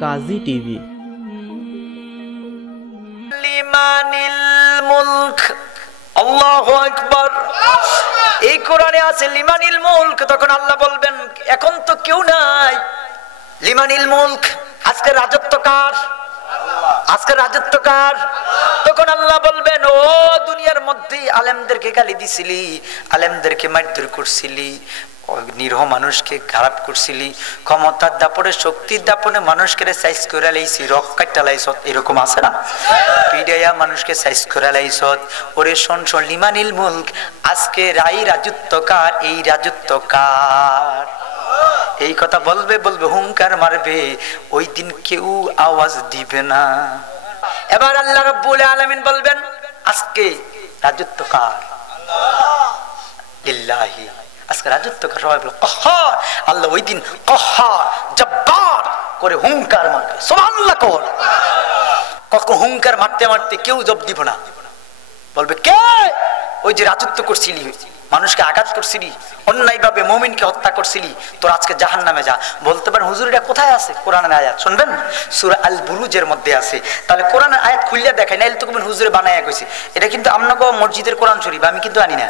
কাজী TV. লিমানিল মুলক, আল্লাহু আকবার। এই কোরআনে আছে লিমানিল মুলক। তখন আল্লাহ বলবেন এখন তো কেউ নাই, লিমানিল মুলক, আজকে রাজত্ব কার? আজকে রাজত্ব কার? তখন আল্লাহ বলবেন ও দুনিয়ার মধ্যে আলেমদেরকে গালি দিছিলি, আলেমদেরকে মারধর করছিলি, নিরহ মানুষকে খারাপ করছিলি, ক্ষমতার দাপনে শক্তির দাপনে মানুষকে সাইজ করে লাইছি, রক কাটটা লাইছত, এরকম আছে না? পিডাইয়া মানুষকে সাইজ করে লাইছত। ওরে শোন শোন, লিমানিল মুলক, আজকে রাজত্ব কার? এই রাজত্ব কার? এই কথা বলবে বলবে, হুঙ্কার মারবে, ওই দিন কেউ আওয়াজ দিবে না। এবার আল্লাহ রাব্বুল আলামিন বলবেন আজকে রাজত্ব কার? লিল্লাহি। আজকে রাজত্ব কার? সবাই বলে কহ্হার। আল্লাহ ওই দিন কহ্হার, জব্বার করে হুঙ্কার মারবে। সুবহানাল্লাহ কর। কখন হুঙ্কার মারতে মারতে কেউ জবাব দিব না, বলবে কে? ওই যে রাজত্ব করছিলি, মানুষকে আঘাত করছিলি, অন্যায়ভাবে মুমিনকে হত্যা করছিলি, তোর আজকে জাহান্নামে যা। বলতে পারেন হুজুর এটা কোথায় আছে? কোরআনের আয়াত শুনবেন, সূরা আল বুরুজের মধ্যে আছে। তাহলে কোরআনের আয়াত খুললে দেখাই, নাইলে তো কোন হুজুরে বানায়া কইছে। এটা কিন্তু আপনাকে মসজিদের কোরআন শরীফ, আমি কিন্তু আনি না।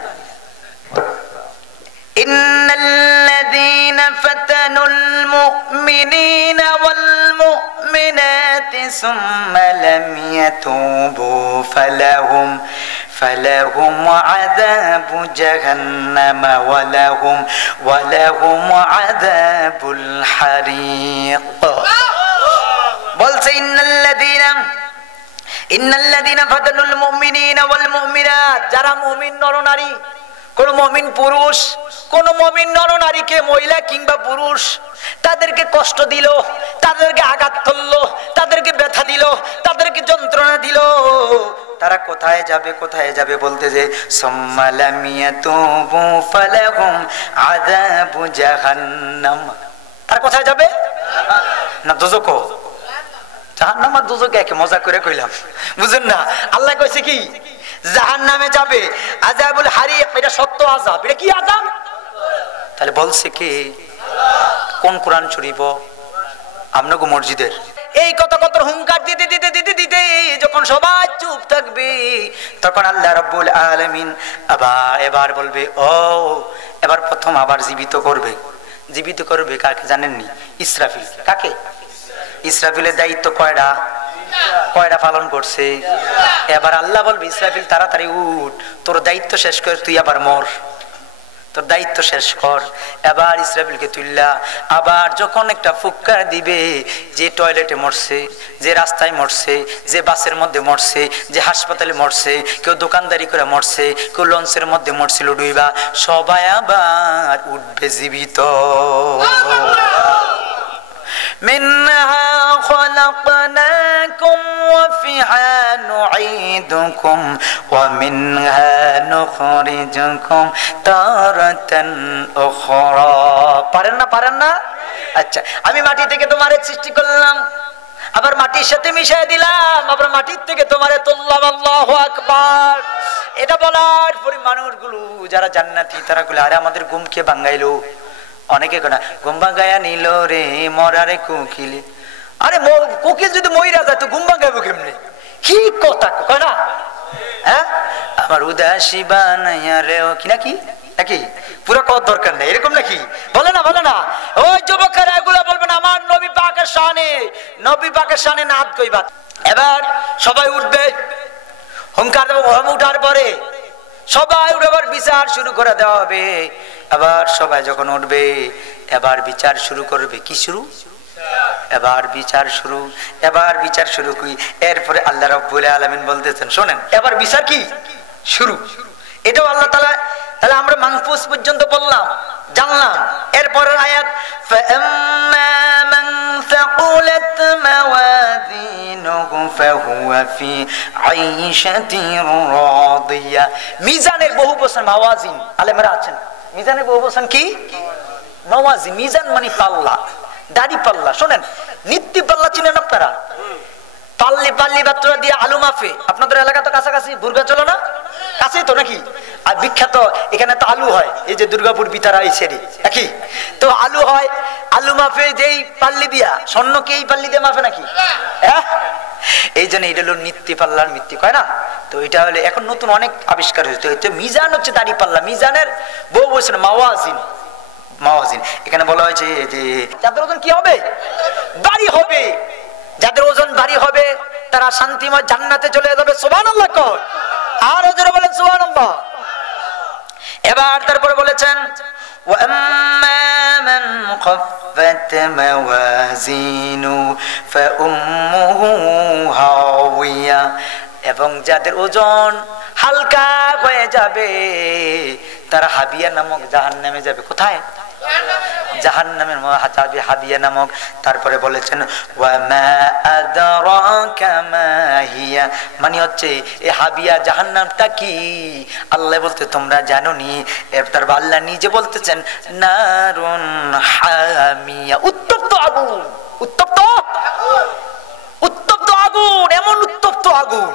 ইন্নাল্লাযীনা ফাতানুল মুমিনিনা ওয়াল মুমিনাতি সুম্মা লাম ইয়াতুবু فلهم عذاب جهنم ولهم عذاب الحريق বলছে ইন্নাল্লাযীনা ফাতানুল মুমিনিনা ওয়াল মুমিনাত, যারা মুমিন নরনারী, কোন মুমিন পুরুষ, কোন মুমিন নরনারীকে, মহিলা কিংবা পুরুষ, তাদেরকে কষ্ট দিল, তাদেরকে আঘাত করলো, তাদেরকে ব্যথা দিল, তাদেরকে যন্ত্রণা দিল, তারা কোথায় যাবে? কোথায় যাবে বলতে যে সুম্মা লাম ইয়াতুবু ফালাহুম আযাবু জাহান্নাম। তারা কোথায় যাবে? না দোজখ। জাহান্নাম আর দোজখ একে, মজা করে কইলাম, বুঝেন না? আল্লাহ কইছে কি? জাহান্নামে যাবে। আযাবুল হারিক, এটা সত্য আযাব। এটা কি আযাব? তাহলে বলছে কি? কোন কোরআন শরীফ? আপনাকে মসজিদের। এই কত কত হুঙ্কার দিতে দিতে দিতে দিতে যখন সবাই চুপ থাকবে, তখন আল্লাহ রাব্বুল আলামিন এবার বলবে ও, এবার প্রথম আবার জীবিত করবে। জীবিত করবে কাকে জানেননি? ইসরাফিল। কাকে? ইসরাফিলের দায়িত্ব কয়টা? কয়টা পালন করছে? এবার আল্লাহ বলবে ইসরাফিল তাড়াতাড়ি উঠ, তোর দায়িত্ব শেষ করে তুই আবার মর, তোর দায়িত্ব শেষ কর। এবার ইসরাফিলকে তুললা, আবার যখন একটা ফুৎকার দিবে, যে টয়লেটে মরছে, যে রাস্তায় মরছে, যে বাসের মধ্যে মরছে, যে হাসপাতালে মরছে, কেউ দোকানদারি করে মরছে, কেউ লঞ্চের মধ্যে মরছিল ডুইবা, সবাই আবার উঠবে জীবিত। منها خلقناكم وفيها نعيدكم ومنها نخرجكم تارة أخرى। পারেন না? পারেন না? আচ্ছা, আমি মাটি থেকে তোমারে সৃষ্টি করলাম, আবার মাটির সাথে মিশিয়ে দিলাম, আবার মাটির থেকে তোমারে তুললাম। আল্লাহু আকবার। এটা বলার পরে মানুষগুলো যারা জান্নাতি, তারা বলে আরে আমাদের ঘুমকে ভাঙাইলো। অনেকে কোনা গুম্বা গায়া নিল রে মরারে কোকিলে। আরে কোকিল যদি মইরা যায় তো গুম্বা গাইবো কেমনে? কি কথা কয় না? হ্যাঁ, আমার উদাসী বানাইয়া রে কি নাকি নাকি পুরো কত দরকার নেই, এরকম নাকি? বলে না বলে না? ওই যুবকেরা এগুলো বলবেন আমার নবী পাকের শানে, নবী পাকের শানে নাত কইবা। এবার সবাই উঠবে, হুঙ্কার দেব। উঠার পরে সবাই উঠে আবার বিচার শুরু করে দেওয়া হবে। আবার সবাই যখন উঠবে, এবার বিচার শুরু করবে। কি শুরু? এবার বিচার শুরু। এবার বিচার শুরু কি? এরপরে আল্লাহ রাব্বুল আলামিন বলতেছেন শোনেন, এবার বিচার কি শুরু। এটাও আল্লাহ তাআলা, তাহলে আমরা মাহফুজ পর্যন্ত বললাম, জানলাম। এরপরের আয়াত ফাআম্মা মান সাকুলাত মাওয়াজিনুহু ফাহুয়া ফি আইশাতির রাদিয়া। মিজানের বহু বচন মাওয়াজিন, আলেমরা আছেন। মিজানের বহু বচন কি? মাওয়াজিন। মিজান মানে পাল্লা, দাড়ি পাল্লা। শোনেন, নিত্যি পাল্লা চিনেন আপনারা? পাল্লি পাল্লি বাচ্চা দিয়ে আলু মাফে। আপনাদের এলাকা তো কাছাকাছি, বুর্গা চলো না? কাছেই তো নাকি? আর বিখ্যাত এখানে তো আলু হয়, এই যে দুর্গাপুর বিতারা এই সেরি নাকি? তো আলু হয়, আলু মাপে যেই পাল্লি দিয়া, স্বর্ণ কি এই পাল্লি দিয়ে মাপে নাকি? হ্যাঁ, এই জন্য এটা হলো নীতি পাল্লার মিথ্যি কয় না। তো এটা হলে এখন নতুন অনেক আবিষ্কার হয়েছে। মিজান হচ্ছে দাড়ি পাল্লা, মিজানের বউ বলছেন মাওয়াজিন। মাওয়াজিন এখানে বলা হয়েছে যে যাদের ওজন কি হবে? ভারী হবে। যাদের ওজন ভারী হবে তারা শান্তিময় জান্নাতে চলে যাবে। সুবহানাল্লাহ কর, আর ওজোরে বলেন সুবহানাল্লাহ। এবার তারপরে বলেছেন وَأَمَّا مَنْ خَفَّتْ مَوَازِينُهُ فَأُمُّهُ هَاوِيَةٌ, এবং যাদের ওজন হালকা হয়ে যাবে তারা হাবিয়া নামক জাহান্নামে যাবে। কোথায়? জাহান্নামের হাবিয়া নামক। তারপরে বলেছেন ওয়া মা আদরাকা মা হিয়া, মানে হচ্ছে এই হাবিয়া জাহান্নামটা কি আল্লাহ বলতে তোমরা জানোনি। তারপর আল্লাহ নিজে বলতেছেন নারুন হামিয়া, উত্তপ্ত আগুন। উত্তপ্ত উত্তপ্ত আগুন, এমন উত্তপ্ত আগুন।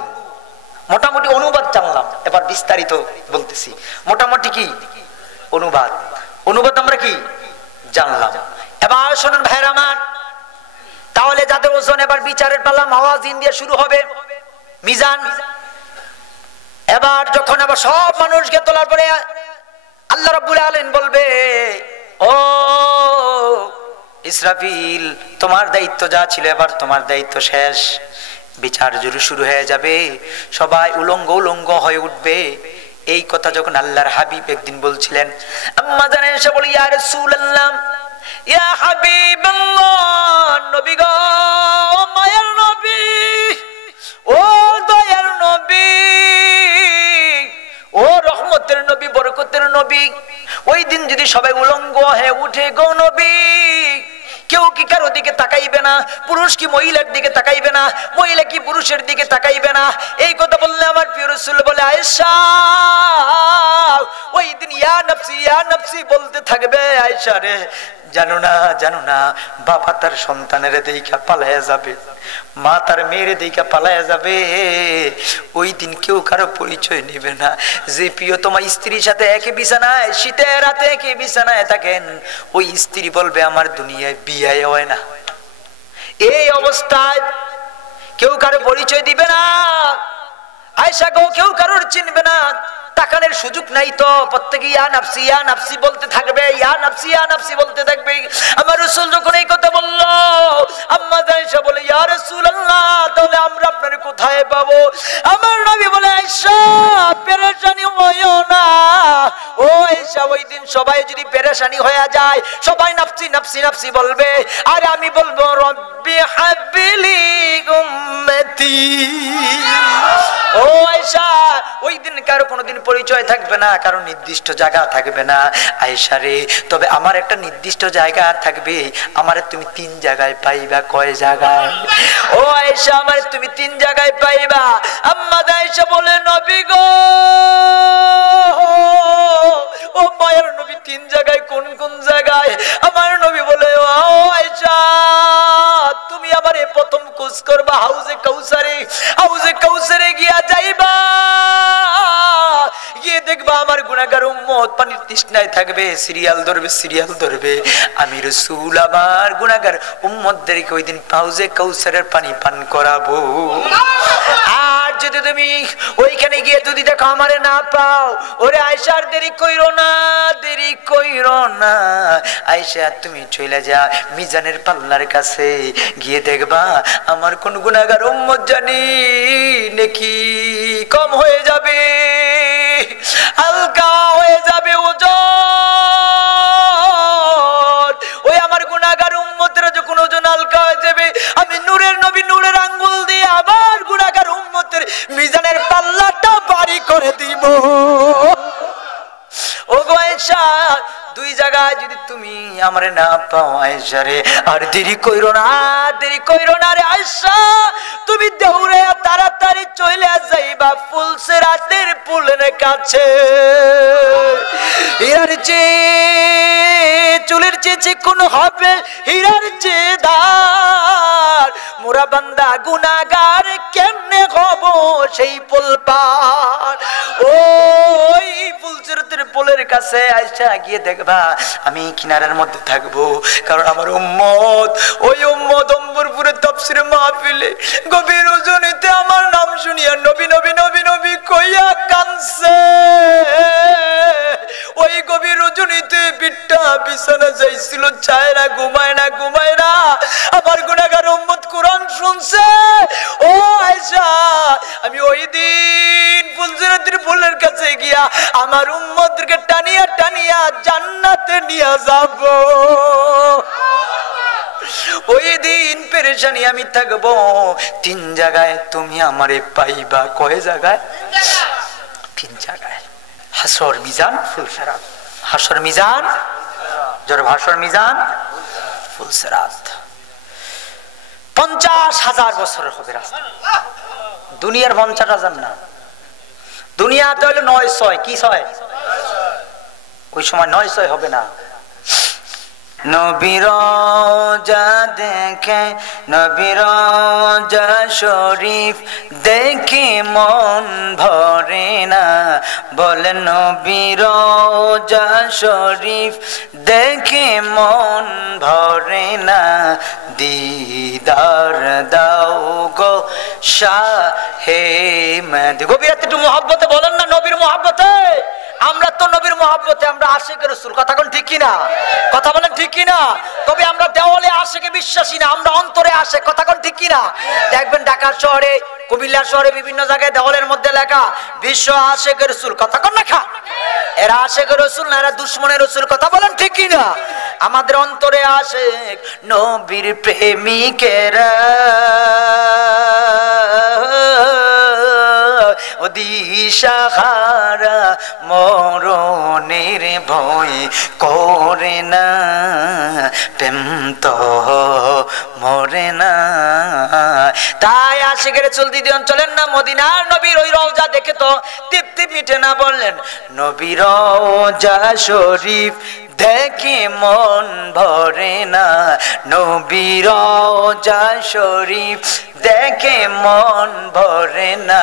মোটামুটি অনুবাদ জানলাম, এবার বিস্তারিত বলতেছি। মোটামুটি কি অনুবাদ? অনুবাদ আমরা কি জানলাম। এবার শোনেন ভাইরা আমার, তাহলে যাদের ওজন, এবার বিচারের পালা মাওয়াজিন দিয়ে শুরু হবে, মিজান। এবার যখন আবার সব মানুষকে তোলার পরে আল্লাহ রাব্বুল আলামিন বলবে ও ইসরাফিল, তোমার দায়িত্ব যা ছিল এবার তোমার দায়িত্ব শেষ। বিচার শুরু হয়ে যাবে, সবাই উলঙ্গ উলঙ্গ হয়ে উঠবে। এই কথা যখন আল্লাহর হাবিব একদিন বলছিলেন, আম্মা জানেন এসে বলি ইয়া রাসূলুল্লাহ, ইয়া হাবিবাল্লাহ, নবী গো, মায়ের নবী, ও দয়ার নবী, ও রহমতের নবী, বরকতের নবী, ওই দিন যদি সবাই উলঙ্গ হয়ে উঠে গো নবী, কেউ কি কারো দিকে তাকাইবে না? পুরুষ কি মহিলার দিকে তাকাইবে না? মহিলা কি পুরুষের দিকে তাকাইবে না? এই কথা বললে আমার প্রিয় রাসূল বলে আয়েশা ওই দিন ইয়া নফসি বলতে থাকবে। আয়েশা রে, জানো না বাবা তার সন্তানের দিকে পালায়া যাবে, মা তার মেয়ের দিকে পালায়া যাবে। ওই দিন কেউ কারো পরিচয় নেবে না। যে প্রিয়তমা স্ত্রীর সাথে একই বিছানায়, শীতের রাতে একই বিছানায় থাকেন, ওই স্ত্রী বলবে আমার দুনিয়ায় বিয়ে হয় না। এই অবস্থায় কেউ কারো পরিচয় দিবে না। আয়েশা গো, কেউ কারোর চিনবে না, তাকানোর সুযোগ নাই। তো প্রত্যেকে ইয়া নাফসি বলতে থাকবে, ইয়া নাফসি বলতে থাকবে। আমার রাসূল যখন এই কথা বলল, আম্মা আয়েশা বলে ইয়া রাসূলুল্লাহ, তাহলে আমরা আপনারে কোথায় পাবো? আমার নবী বলে আয়েশা, পেরেশানি হইও না। ও আয়েশা, ওই দিন সবাই যদি পেরেশানি হয়ে যায়, সবাই নাফসি বলবে, আর আমি বলবো রব্বি হাবলি উম্মতি। ও আয়েশা, ওই দিন কারো কোনোদিন পরিচয় থাকবে না, কারো নির্দিষ্ট জায়গা থাকবে না। আয়েশা রে, তবে আমার একটা নির্দিষ্ট জায়গা থাকবে। আমারে তুমি 3 জায়গায় পাইবা। কয় জায়গায়? ও আয়েশা, আমারে তুমি 3 জায়গায় পাইবা। আম্মা আয়েশা বলে নবী গো, ও মায়ের নবী, 3 জায়গায়? কোন কোন জায়গায়? আমার নবী বলে ও আয়েশা, তুমি আমারে প্রথম খোঁজ করবা হাউজে কাউসারে গিয়া যাইবা, গিয়ে দেখবা আমার গুনাহগার উম্মত পানির তৃষ্ণায় থাকবে, সিরিয়াল ধরবে। আমি রাসূল আমার গুনাহগার উম্মতদেরকে ওই দিন হাউজে কাউসারের পানি পান করাবো। আর যদি তুমি ওইখানে গিয়ে যদি দেখো আমারে না পাও, ওরে আয়েশা দেরি কইরো না আয়েশা, তুমি চলে যা মিজানের পাল্লার কাছে, গিয়ে দেখবা আমার কোন গুনাহগার উম্মত জানি নাকি কম হয়ে যাবে, হালকা হয়ে যাবে ওজন। ওই আমার গুনাহগার উম্মতের যখন ওজন হালকা হয়ে যাবে, আমি নূরের নবী নূরের আঙ্গুল দিয়ে আবার গুনাহগার উম্মতের মিজানের পাল্লাটা ভারী করে দিব। ও গো আয়েশা, 2 জায়গায় যদি তুমি আমারে না পাও আয়েশা রে, আর দেরি কইরো না রে আয়েশা, তুমি দৌড়ে তাড়াতাড়ি চলে যাইবা ফুলসেরাতের পুলের কাছে। চুলের চেয়ে চিকন হবে হীরার চেয়ে দার। মোরা বান্দা গুনাহগার কেমনে হব সেই পুল পার। ওই ফুলসিরাতের পুলের কাছে আইসা গিয়ে দেখবা আমি কিনারার মধ্যে থাকবো, কারণ আমার উম্মত, ওই উম্মত অম্বরপুরে তাফসীর মাহফিলে গভীর রজনীতে আমার নাম শুনিয়া নবী নবী নবী নবী কইয়া কানছে। ওই গভীর রজনীতে পিঠটা বিছানা যাইছিল, চায় না, ঘুমায় না, ঘুমায় না। আমার গুনাহগার উম্মত কোরআন শুনছে। ও আয়েশা, আমি ওই দিন ফুলসিরাতের ফুলের কাছে গিয়া আমার উম্মতকে টানিয়া টানিয়া জান্নাতে নিয়ে যাব। ওই দিন পেরেশানি আমি থাকবো 3 জায়গায়, তুমি আমারে পাইবা কয় জায়গায়? 3 জায়গায়। হাসর মিজান ফুলসিরাত। হাসর মিজান, জোরে হাসর মিজান ফুলসিরাত। 50,000 বছরের হবে রাস্তা। দুনিয়ার 50,000 না, দুনিয়াতে হলো 900। কি 6? ওই সময় 900 হবে না। নবীর রওজা দেখে, নবীর রওজা শরীফ দেখে মন ভরে না। বলেন নবীর রওজা শরীফ দেখে মন ভরে না। দিদার দাও গো শাহে মদিনা। গভীর একটু মহব্বতে বলেন না, নবীর মহব্বতে। আমরা তো নবীর মহব্বতে, আমরা আশিকের রাসূল। কথা কোন ঠিক কিনা? কথা বলেন ঠিক কিনা? তবে আমরা দেওয়ালে আশিকে বিশ্বাসী না, আমরা অন্তরে আশিক। কথা কোন ঠিক কিনা? দেখবেন ঢাকা শহরে, কুমিল্লা শহরে বিভিন্ন জায়গায় দেওয়ালের মধ্যে লেখা বিশ্ব আশিকের রাসূল। কথা কোন লেখা? এরা আশিকের রাসূল না, এরা দুশমনের রাসূল। কথা বলেন ঠিক কিনা? আমাদের অন্তরে আশিক নবীর প্রেমিকেরা। দিশাহারা মরণের ভয় করে না, প্রেম তো মরে না। তাই আশিকের রাসূল দিদি চলেন না মদিনার নবীর ওই রওজা দেখে তো তৃপ্তি মিটে না। বললেন নবীর রওজা শরীফ দেখে মন ভরে না। নবীর রওজা শরীফ দেখে মন ভরে না।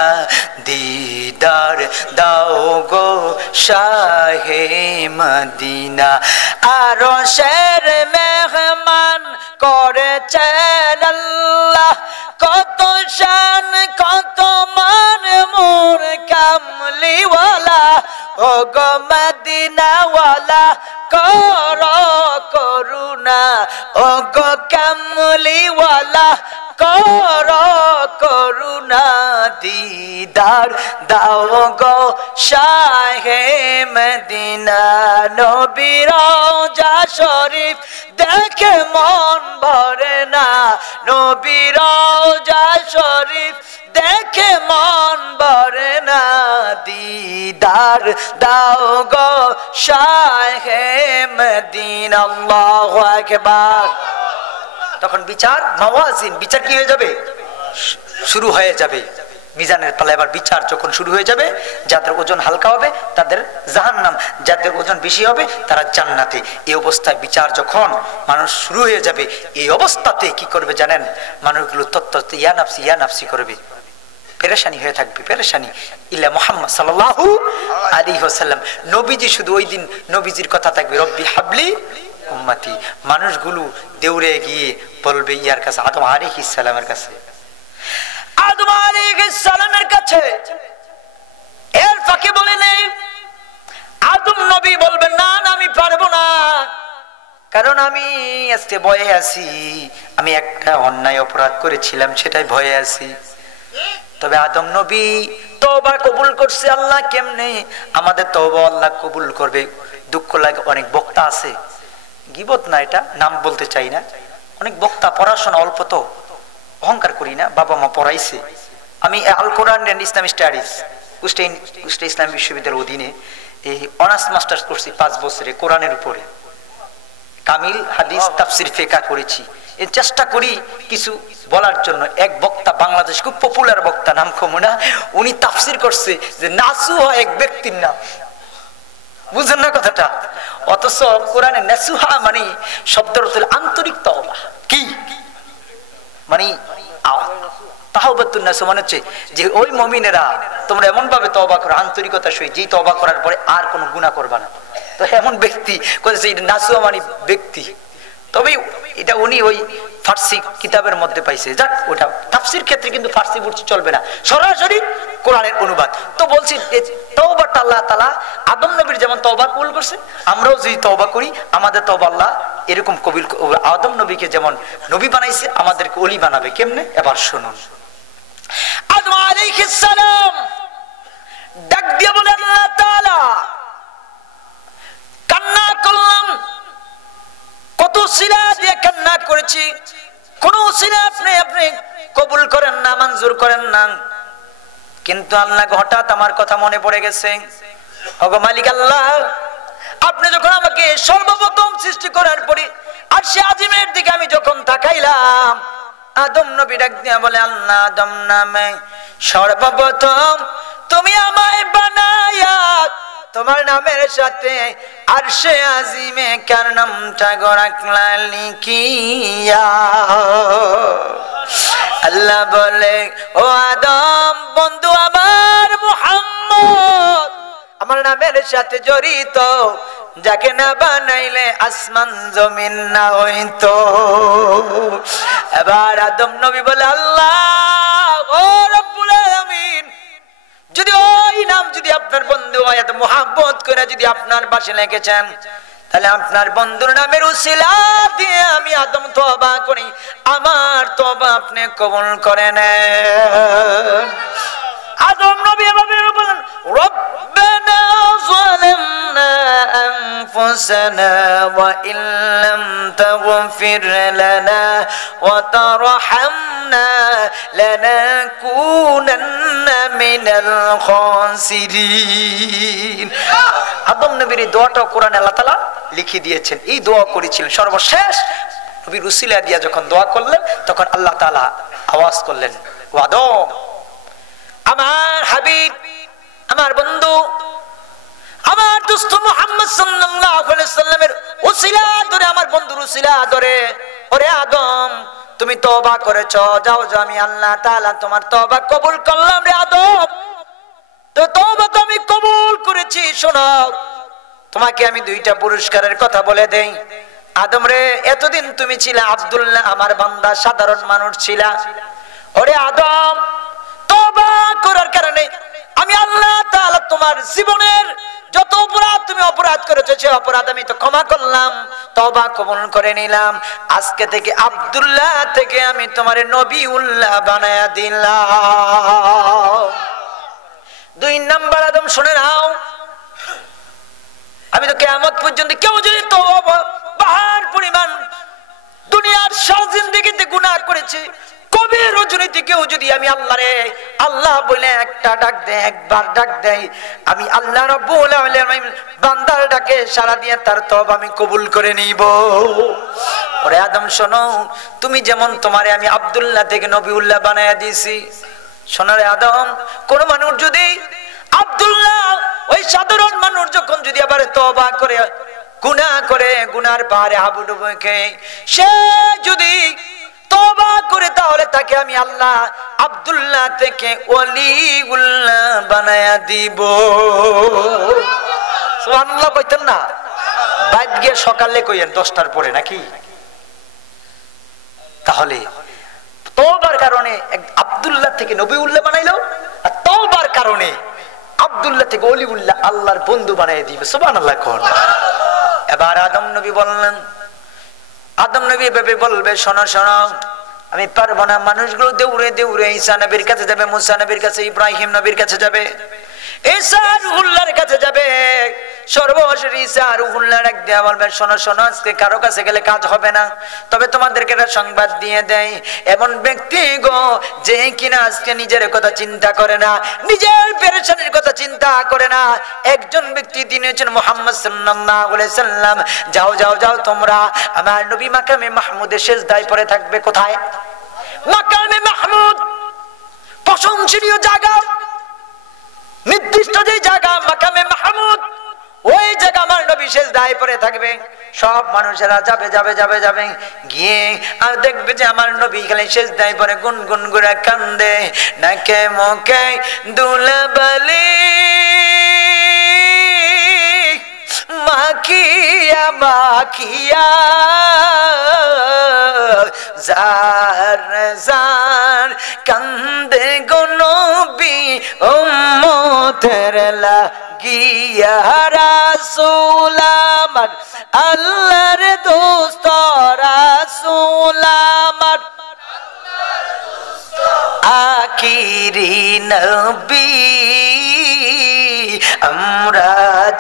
দিদার দাও গো শাহে মদিনা। আরশের মেহমান করেছেন আল্লাহ, কত শান কত মান মোর কামলিওয়ালা। ও গো মদিনাওয়ালা কর করুণা, ও গো কামলিওয়ালা কর করুণা। দিদার দাও গো শাহে মদিনা। নবীর রওজা শরীফ দেখে মন ভরে না। নবীর রওজা শরীফ দেখে মন ভরে না। দিদার দাও গো শাহে মদিনা। আল্লাহু আকবার। তখন বিচার, মাওয়াজিন, বিচার কি হয়ে যাবে? শুরু হয়ে যাবে। মিজানের পালা এবার বিচার যখন শুরু হয়ে যাবে, যাদের ওজন হালকা হবে তাদের জাহান্নাম, যাদের ওজন বেশি হবে তারা জান্নাতে। এই অবস্থায় বিচার যখন মানুষ শুরু হয়ে যাবে, এই অবস্থাতে কি করবে জানেন? মানুষগুলো তত্ত্ব ইয়া নাফসি ইয়া নাফসি করবে, পেরেশানি হয়ে থাকবে, পেরেশানি। ইল্লা মুহাম্মদ সাল্লাল্লাহু আলাইহি ওয়াসাল্লাম, নবীজি শুধু ওই দিন নবীজির কথা থাকবে, রব্বি হাবলি উম্মতি। মানুষগুলো দৌড়ে গিয়ে বলবে ইয়ার কাছে, আদম আলাইহিস সালামের কাছে, আদম আলাইহিস সালামের কাছে। এর ফাঁকে বলে নেই আদম নবী বলবেন না না আমি পারবো না, কারণ আমি আজকে ভয়ে আছি, আমি একটা অন্যায় অপরাধ করেছিলাম সেটাই ভয়ে আছি। তবে আদম নবী তওবা কবুল করছে। আল্লাহ কেমনে আমাদের তওবা আল্লাহ কবুল করবে? দুঃখ লাগে, অনেক বক্তা আছে, গীবত না, এটা নাম বলতে চাই না, অনেক বক্তা, পড়াশোনা অল্প, তো অহংকার করি না, বাবা মা পড়াইছে। আমি আল কোরআন এন্ড ইসলামিক স্টাডিজ কুষ্টিয়া ইসলামী বিশ্ববিদ্যালয়ের অধীনে এই অনার্স মাস্টার্স করছি 5 বছরে কোরআনের উপরে। কামিল হাদিস তাফসির ফিকহ করেছি। এই চেষ্টা করি কিছু বলার জন্য। এক বক্তা, বাংলাদেশ খুব পপুলার বক্তা, নাম কমুনা, উনি তাফসির করছে যে নাসু হয় এক ব্যক্তির নাম। বুঝেন না কথাটা? অথচ কোরআনে নাসুহা মানে শব্দের অর্থ আন্তরিক তওবা। কি মানে তাওবাতুন নাসুহা মানে হচ্ছে যে ওই মুমিনেরা তোমরা এমন ভাবে তওবা করো আন্তরিকতার সহিত, যেই তওবা করার পরে আর কোনো গুনাহ করবে না। তো এমন ব্যক্তি কইছে এটা নাসুহা মানে ব্যক্তি, তবে এটা উনি ওই ফার্সি কিতাবের মধ্যে পাইছে। যাক, ওটা তাফসীর ক্ষেত্রে কিন্তু ফার্সি বুঝতে চলবে না, সরাসরি কোরআনের অনুবাদ। তো বলছি তওবাটা আল্লাহ তাআলা আদম নবীর যেমন তওবা কবুল করছে, আমরাও যদি তওবা করি আমাদের তওবা আল্লাহ এরকম কবুল। আদম নবীকে যেমন নবী বানাইছে আমাদেরকে ওলি বানাবে। কেমনে? এবার শুনুন। আদম আলাইহিস সালাম ডাক দিয়ে বলে, আল্লাহ তাআলা কান্না করলাম, কত উসিলা দিয়ে কান্না করেছি, কোন উসিলা আপনি কবুল করেন না, মঞ্জুর করেন না। কিন্তু আল্লাহ হঠাৎ আমার কথা মনে পড়ে গেছে। ওগো মালিক আল্লাহ, আপনি যখন আমাকে সর্বপ্রথম সৃষ্টি করার পরে আরশে আজিমের দিকে আমি যখন তাকাইলাম, আদম নবী ডাক দিয়া বলে, আল্লাহ আদম নামে সর্বপ্রথম তুমি আমায় বানায়া তোমার নামের সাথে আরশে আজিমে কার নামটা গড়াকলা লিখিয়া। আল্লাহ বলে, ও আদম বন্ধু আমার মুহাম্মদ আমার নামের সাথে জড়িত, যাকে না বানাইলে আসমান জমিন না হইতো। এবার আদম নবী বলে, আল্লাহ ও রব্বুল আলামিন, যদি ওই নাম যদি আপনার বন্ধু এত মুহাব্বত করে যদি আপনার পাশে লিখেছেন, তাহলে আপনার বন্ধুর নামের উসিলা দিয়ে আমি আদম তওবা করি, আমার তওবা আপনি কবুল করে নেন। আদম নবী এভাবে বলেন, রব্বানা যালামনা আনফুসানা ওয়া ইল্লাম তাগফির লানা ওয়া তারহামনা লানাকুনান্না মিনাল খাসিরিন। আদম নবীর এই দোয়াটা কোরআনে আল্লাহ তাআলা লিখে দিয়েছেন। এই দোয়া করেছিলেন সর্বশেষ নবীর উসিলা দিয়া যখন দোয়া করলেন, তখন আল্লাহ তাআলা আওয়াজ করলেন, ও আদম, আমার হাবিব, আমার বন্ধু, আমার দোস্ত মুহাম্মদ সাল্লাল্লাহু আলাইহি সাল্লামের উসিলা ধরে, আমার বন্ধুর উসিলা ধরে, ওরে আদম তুমি তওবা করেছো, যাও যাও আমি আল্লাহ তাআলা তোমার তওবা কবুল করলাম রে আদম। তো তওবা তো আমি কবুল করেছি, শোনো তোমাকে আমি দুইটা পুরস্কারের কথা বলে দেই। আদম রে, এতদিন তুমি ছিলে আব্দুল্লাহ, আমার বান্দা, সাধারণ মানুষ ছিলা। ওরে আদম, তওবা করার কারণে আমি আল্লাহ তাআলা তোমার জীবনের যত অপরাধ তুমি অপরাধ করেছো সে অপরাধ আমি তো ক্ষমা করলাম, তওবা কবুল করে নিলাম। আজকে থেকে আব্দুল্লাহ থেকে আমি তোমার নবীউল্লাহ বানায়া দিলাম। দুই নাম্বার আদম শুনে নাও, আমি তো কিয়ামত পর্যন্ত কেউ যদি তওবা পাহাড় পরিমাণ দুনিয়ার সারা জিন্দেগিতে গুনাহ করেছে, কবে রজনীতে কেউ যদি আমি আল্লাহ রে আল্লাহ বলে একটা ডাক দেয়, একবার ডাক দেয়, আমি আল্লাহ রাব্বুল আলামিন বান্দার ডাকে সাড়া দিয়ে তার তওবা আমি কবুল করে নিব। ওরে আদম শোনো, তুমি যেমন তোমারে আমি আব্দুল্লাহ থেকে নবীউল্লাহ বানায়া দিয়েছি, শোনো রে আদম, কোন মানুষ যদি আব্দুল্লাহ ওই সাধারণ মানুষ যখন যদি আবার তওবা করে গুনাহ করে, গুনার পাহাড়ে হাবুডুবু খেয়ে সে যদি তওবা করে, তাহলে তাকে আমি আল্লাহ আব্দুল্লাহ থেকে ওলিউল্লাহ বানায়া দিব। সুবহানাল্লাহ কইতেন না? বাইত গিয়ে সকালে কইেন 10টার পরে নাকি? তাহলে তওবার কারণে আব্দুল্লাহ থেকে নবীউল্লাহ বানাইলো, আর তওবার কারণে আব্দুল্লাহ থেকে ওলিউল্লাহ আল্লাহর বন্ধু বানায় দিবে। সুবহানাল্লাহ কোন। এবার আদম নবী বললেন, আদম নবী ভেবে বলবে, শোনো শোনো, আমি পারবো না। মানুষগুলো দৌড়ে দৌড়ে ঈসা নবীর কাছে যাবে, মুসা নবীর কাছে, ইব্রাহিম নবীর কাছে যাবে, ঈসা রুহুল্লাহর কাছে যাবে। সর্বশেষ ঈসা রুহুল্লাহ ডাক দেয়া বলবে, শোনো শোনো, আজকে কারো কাছে গেলে কাজ হবে না, তবে তোমাদেরকে একটা সংবাদ দিয়ে দেয়, এমন ব্যক্তি গো যে কিনা আজকে নিজের কথা চিন্তা করে না, নিজের পেরেশানির কথা চিন্তা করে না। একজন ব্যক্তি তিনি হচ্ছেন মুহাম্মদ সাল্লাল্লাহু আলাইহি সাল্লাম। যাও যাও যাও, তোমরা আমার নবী মাকামে মাহমুদে সিজদায় পড়ে থাকবে। কোথায়? মাকামে মাহমুদ, প্রশংসনীয় জায়গা, নির্দিষ্ট যে জায়গা মাকামে মাহমুদ, ওই জায়গা আমার নবী সিজদায় পড়ে থাকবে, সব মানুষেরা যাবে যাবে যাবে যাবে গিয়ে আর দেখবে যে আমার নবী খালি সিজদায় পড়ে গুনগুন করে কান্দে, নাকে মুখে ধুলাবালি মাখিয়া মাখিয়া জার জার কান্দে গো নবী উম্মতের লাগিয়া রাসূল আমার আল্লাহর দোস্ত রাসূল আমার আখিরি নবী আমরা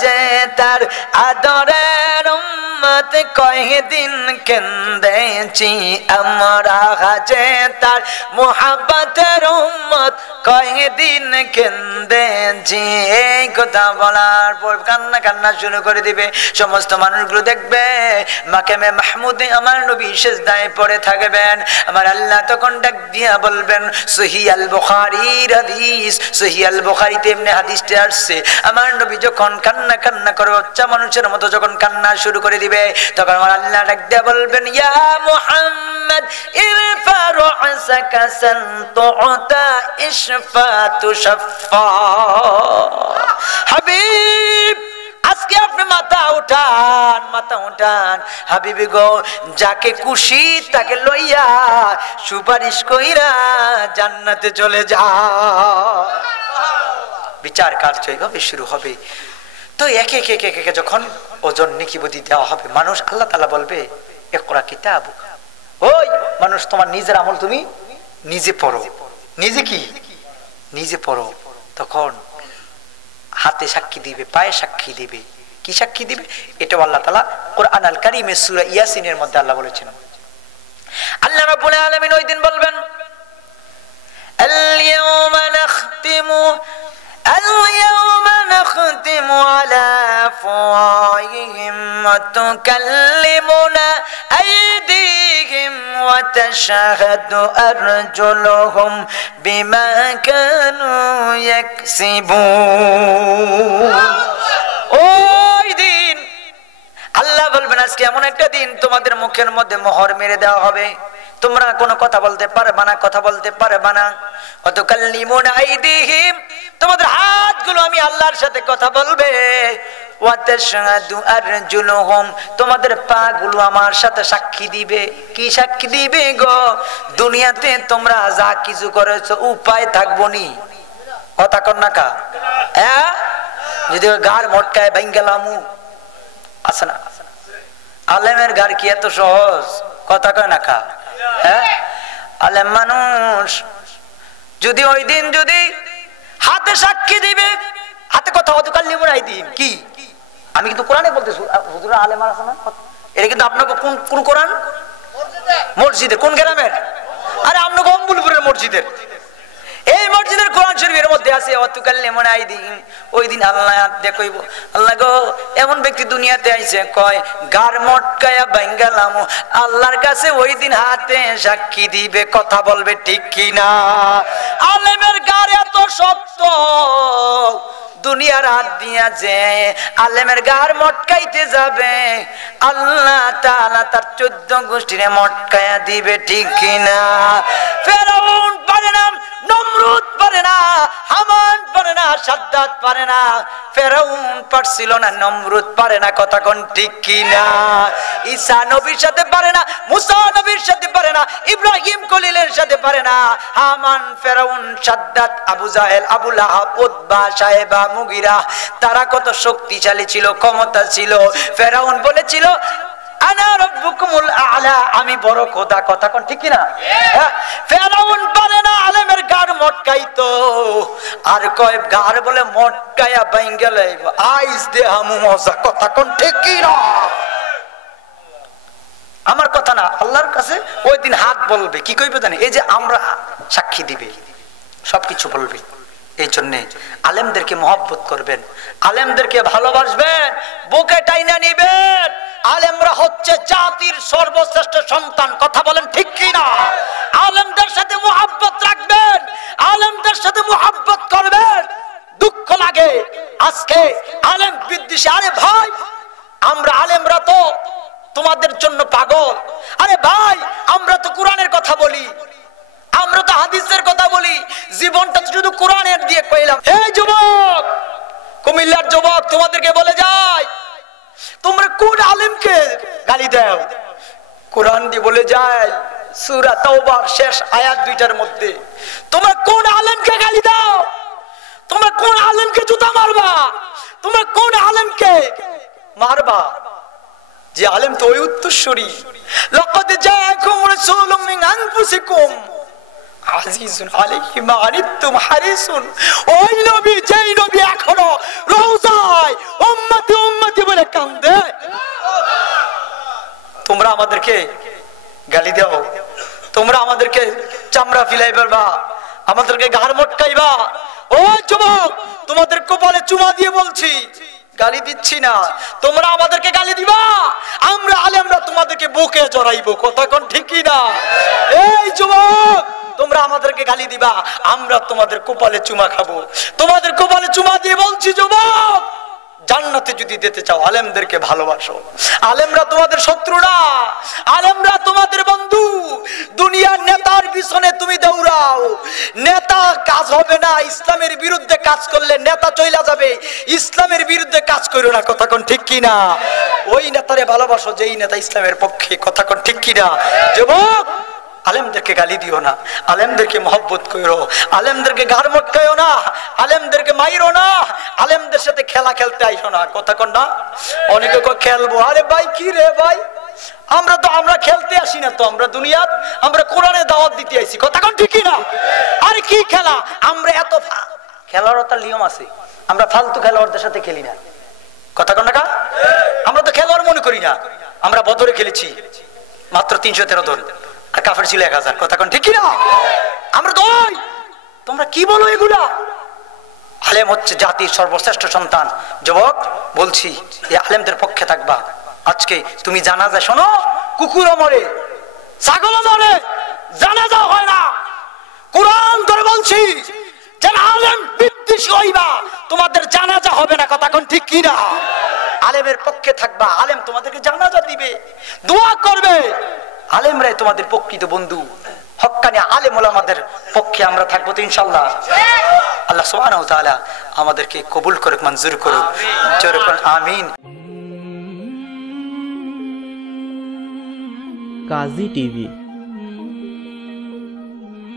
যে তার আদরের উম্মত কয়দিন কেঁদেছি, আমরা যে তার মুহাব্বতের উম্মত কয়দিন কেঁদেছি। এই কথা বলার পর কান্না কান্না শুরু করে দিবে, সমস্ত মানুষগুলো দেখবে মাকামে মাহমুদে আমার নবী সিজদায় পড়ে থাকবেন। আমার আল্লাহ তখন ডাক দিয়া বলবেন, সহিহ আল বুখারীর হাদিস, সহিহ আল বুখারীতে এমনি হাদিসটা আসছে, আমার নবী যখন কান্না কান্না করে বাচ্চা মানুষের মতো যখন কান্না শুরু করে দিবে, তখন আমার আল্লাহ ডাক দিয়া বলবেন, ইয়া মুহাম্মদ ইরফা রাসাকা সানতুতা ইশফা তুশফা। হাবিব আজকে আপনি মাথা উঠান, মাথা উঠান হাবিবি গো, যাকে খুশি তাকে লইয়া সুপারিশ কইরা জান্নাতে চলে যা। বিচার কার্য এইভাবে শুরু হবে। তো একে একে একে একে যখন ওজন নিকিবদি দেওয়া হবে, মানুষ আল্লাহ তাআলা বলবে ইকরা কিতাবুক, ওই মানুষ তোমার নিজের আমল তুমি নিজে পড়ো। নিজে কি? নিজে পড়ো। তখন হাতে সাক্ষী দিবে, পায়ে সাক্ষী দিবে। কি সাক্ষী দিবে? এটা আল্লাহ তাআলা কোরআন আল কারীমে সূরা ইয়াসিনের মধ্যে আল্লাহ বলেছেন। আল্লাহ রাব্বুল আলামিন ওই দিন বলবেন, আল-ইয়াওমা নাখতিমু আলা আফওয়াহিহিম ওয়া তুকাল্লিমুনা আইদিহিম ওয়া তাশহাদু আরজুলুহুম বিমা কানু ইয়াকসিবুন। ওই দিন আল্লাহ বলবেন, আজকে এমন একটা দিন তোমাদের মুখের মধ্যে মোহর মেরে দেওয়া হবে, তোমরা কোনো কথা বলতে পারবে না, কথা বলতে পারবে না। ওয়া তুকাল্লিমুনা আইদিহিম, তোমাদের হাতগুলো আমি আল্লাহর সাথে কথা বলবে। ওয়া তাশহাদু আরজুলুহুম, তোমাদের পাগুলো আমার সাথে সাক্ষী দিবে। কি সাক্ষী দিবে গো? দুনিয়াতে তোমরা যা কিছু করেছো উপায় থাকবো নি। কথা কর না কা? হ্যাঁ, যদি গার মটকায় ভাঙ্গেলামু আছে না? আলেমের গার কি এত সহজ? কথা কয় না কা? হ্যাঁ, আলেম মানুষ যদি ওই দিন যদি হাতে সাক্ষী দিবে, হাতে কথা হতে কাল্লি মোড়াই দিন। কি? আমি কিন্তু কোরআনে বলতেছি, হুজুরা আলেম আছে না, এটা কিন্তু আপনাকে কোন কোরআন? মসজিদের। কোন গ্রামের? আরে আপনাকে অম্বুলপুরের মসজিদের। এই মসজিদের কোরআন শরীফের মধ্যে আছে ওয়াতুকাল্লিমুনা আইদিহিম। ওই দিন আল্লাহ দেখইব, আল্লাহ গো এমন ব্যক্তি দুনিয়াতে আইছে কয় গার মটকায়া ভাঙ্গালাম, আল্লাহর কাছে ওই দিন হাতে সাক্ষী দিবে, কথা বলবে, ঠিক কি না? আলেমের গার এত শক্ত, দুনিয়ার হাত দিয়া যে আলেমের গার মটকাইতে যাবে, আল্লাহ তাআলা তার 14 গোষ্ঠীরে মটকায়া দিবে, ঠিক কি না? ফেরাউন পারে না, নমরুদ পারে না, হামান পারে না, সাদ্দাত পারে না। ফেরাউন পারছিল না, নমরুদ পারে না, কথা কোন ঠিক কি না? ঈসা নবীর সাথে পারে না, মুসা নবীর সাথে পারে না, ইব্রাহিম খলিলের সাথে পারে না। হামান, ফেরাউন, সাদ্দাত, আবু জাহেল, আবু লাহাব, উতবা, সাহেবা, মুগিরা, তারা কত শক্তিশালী ছিল, ক্ষমতা ছিল। ফেরাউন বলেছিল আনা রাব্বুকুমুল আ'লা, আমি বড় খোদা, কথা কোন ঠিক কি না? ফেরাউন পারে না আলেমের গার মটকাইতো, আর কয় গার বলে মটকায়া ভাঙ্গা লাইব, আইস দে হামু মজা, কথা কোন ঠিক কি না? আমার কথা না, আল্লাহর কাছে ওই দিন হাত বলবে। কি কইবে জানেন? এই যে আমরা সাক্ষী দিবে, সবকিছু বলবে। এই জন্যে আলেমদেরকে মহব্বত করবেন, আলেমদেরকে ভালোবাসবেন, বুকে টাইনা নিবেন। আলেমরা হচ্ছে জাতির সর্বশ্রেষ্ঠ সন্তান, কথা বলেন ঠিক কি না? আলেমদের সাথে মহব্বত রাখবেন, আলেমদের সাথে মহব্বত করবেন। দুঃখ লাগে আজকে আলেম বিদ্বেষী। আরে ভাই, আমরা আলেমরা তো তোমাদের জন্য পাগল। আরে ভাই, আমরা তো কোরআনের কথা বলি, আমরা তো হাদিসের কথা বলি, জীবনটা শুধু কোরআনের দিয়ে কইলাম। এই যুবক, কুমিল্লার যুবক, তোমাদেরকে বলে যায়, তোমরা কোন আলেমকে গালি দাও? কোরআন দিয়ে বলে যায় সূরা তাওবার শেষ আয়াত 2টার মধ্যে, তোমরা কোন আলেমকে গালি দাও? তোমরা কোন আলেমকে জুতা মারবা? তোমরা কোন আলেমকে মারবা? যে আলেম তো ওই উত্তরসূরি। লাকাদ জাআকুম রাসূলুম মিন আনফুসিকুম আজিজুন আলাইহি মা আনিতুম হারিসুন। ওই নবী, যেই নবী এখনো রওজায় উম্মতি উম্মতি বলে কান্দে, তোমরা আমাদেরকে গালি দাও, তোমরা আমাদেরকে চামড়া ফিলাই ফেলবা, আমাদেরকে ঘাড় মটকাইবা। ও যুবক, তোমাদের কপালে চুমা দিয়ে বলছি, গালি দিচ্ছি না, তোমরা আমাদেরকে গালি দিবা, আমরা আলেমরা তোমাদেরকে বুকে জড়াইবো। কথা কোন ঠিক কি না? এই যুবক, তোমরা আমাদেরকে গালি দিবা, আমরা তোমাদের কপালে চুমা খাবো। তোমাদের কপালে চুমা দিয়ে বলছি, যুবক, জান্নাতে যদি যেতে চাও আলেমদেরকে ভালোবাসো। আলেমরা তোমাদের শত্রু না, আলেমরা তোমাদের বন্ধু। দুনিয়ার নেতার পিছনে তুমি দৌড়াও, নেতা কাজ হবে না। ইসলামের বিরুদ্ধে কাজ করলে নেতা চইলা যাবে, ইসলামের বিরুদ্ধে কাজ করো না। কথা কোন ঠিক কি না? ওই নেতারে ভালোবাসো যেই নেতা ইসলামের পক্ষে। কথা কোন ঠিক কি না? যুবক, আলেমদেরকে গালি দিও না, আলেমদেরকে মহব্বত করো, আলেমদেরকে ঘাড় মটকায়ো না, আলেমদেরকে মাইরো না, আলেমদের সাথে খেলা খেলতে আইসো না। কথা কোন না? অনেকে খেলবো। আরে ভাই, কি রে ভাই, আমরা খেলতে আসি না তো, আমরা দুনিয়াত, আমরা কোরআনের দাওয়াত দিতে আইছি। কথা কোন ঠিক না? আরে কি খেলা, আমরা এত খেলার তার নিয়ম আছে, আমরা ফালতু খেলোয়াড়দের সাথে খেলি না। কথা কোন না? আমরা তো খেলোয়াড় মনে করি না। আমরা বদরে খেলেছি মাত্র 313 দল, আর কাফের ছিল 1000। কথা কোন ঠিক না? আমরা তো তোমরা কি বলো এগুলা? আলেম হচ্ছে জাতির সর্বশ্রেষ্ঠ সন্তান। যুবক, বলছি, এই আলেমদের পক্ষে থাকবা। আজকে তুমি জানাজা শোনো, কুকুরও মরে, ছাগলও মরে, জানাজা হয় না। কোরআন ধরে বলছি, যারা আলেম বিদ্বেষী হইবা, তোমাদের জানাজা হবে না। কথা কোন ঠিক কি না? আলেমের পক্ষে থাকবা, আলেম তোমাদেরকে জানাজা দিবে, দোয়া করবে। আলেমরাই তোমাদের প্রকৃত বন্ধু। হক্কানি আলেম ওলামাদের পক্ষে আমরা থাকবো তো ইনশাআল্লাহ। আল্লাহ সুবহানাহু ওয়া তাআলা আমাদেরকে কবুল করুক, মঞ্জুর করুক। জোরে বলুন আমিন। কাজী টিভি।